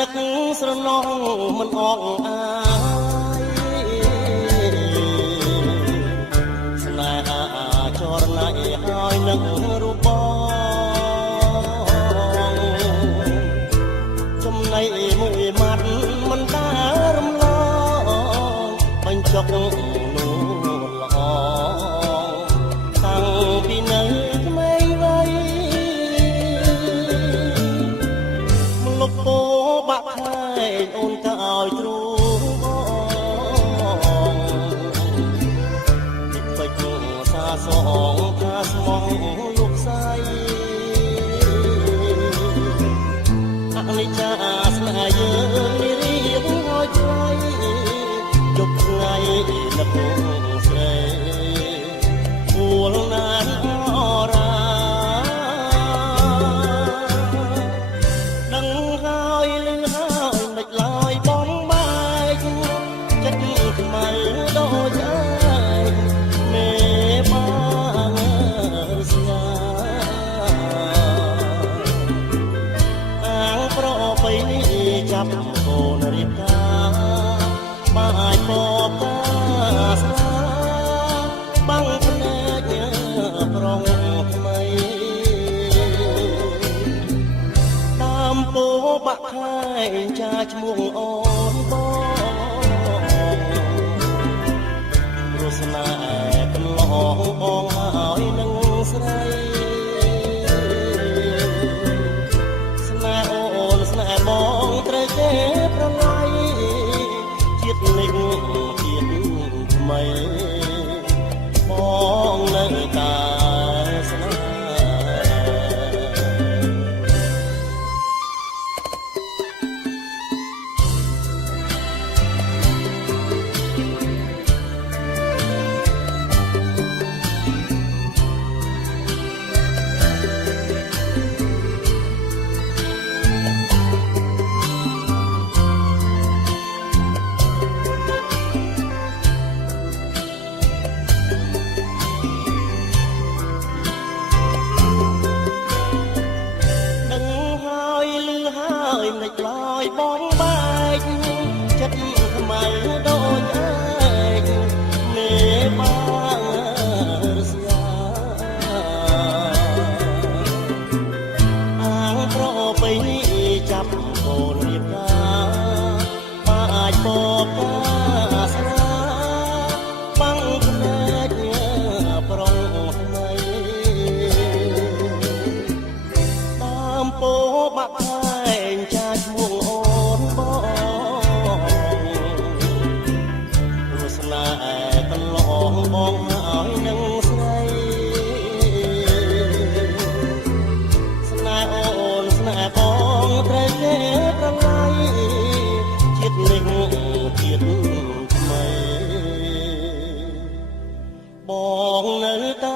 នឹកស្រណងមិនអងអាយស្នេហាចរណៃហើយនឹងរូបបងចំណៃមួយម៉ាត់មិនដារំលងបញ្ចុកនោះល្អតាំងពីនៅក្មេងវ័យលុបពោបាក់ខែងអូនក៏ឲ្យទ្រូងបងពេចសាសងថាស្មងលោកស្រីអនិច្ចាស្នេហ៍យើងនេះរៀងឲ្យឆ្លៃជប់ថ្ងៃនឹកស្រីពួលណានអរាដឹងហើយលឺហើយមិនឡើយបងបែកចិត្តខ្មៅដូចឯងមេបាងស្ញាអាងប្របីនេះចាប់កូនរៀបការបាយបបតាស្នាបាំងភ្នែកប្រងថ្មីតាមពោបាក់ខែងចាឈ្មោះអូនបងរសនាកន្លងបងហើយនឹងស្រីស្នេហ៍អូនស្នេហ៍បងត្រូវគេប្រឡ័យជាតិនេះជាតិថ្មីបងនៅតែស្នេហ៍មិនឡើយបងបែកចិត្តខ្មៅដូចឯងមេបារស្យាអាងប្របីនេះចាប់កូនរៀបការបាច់បបតាស្នាបាំងភ្នែកប្រងថ្មីតាមពោបាក់ខែងចាឈ្មោះអូនបងរសនាកន្លងបងឲ្យនឹងស្រីស្នេហ៍អូនស្នេហ៍បងត្រូវគេប្រឡ័យជាតិនេះជាតិថ្មីបងនៅតែ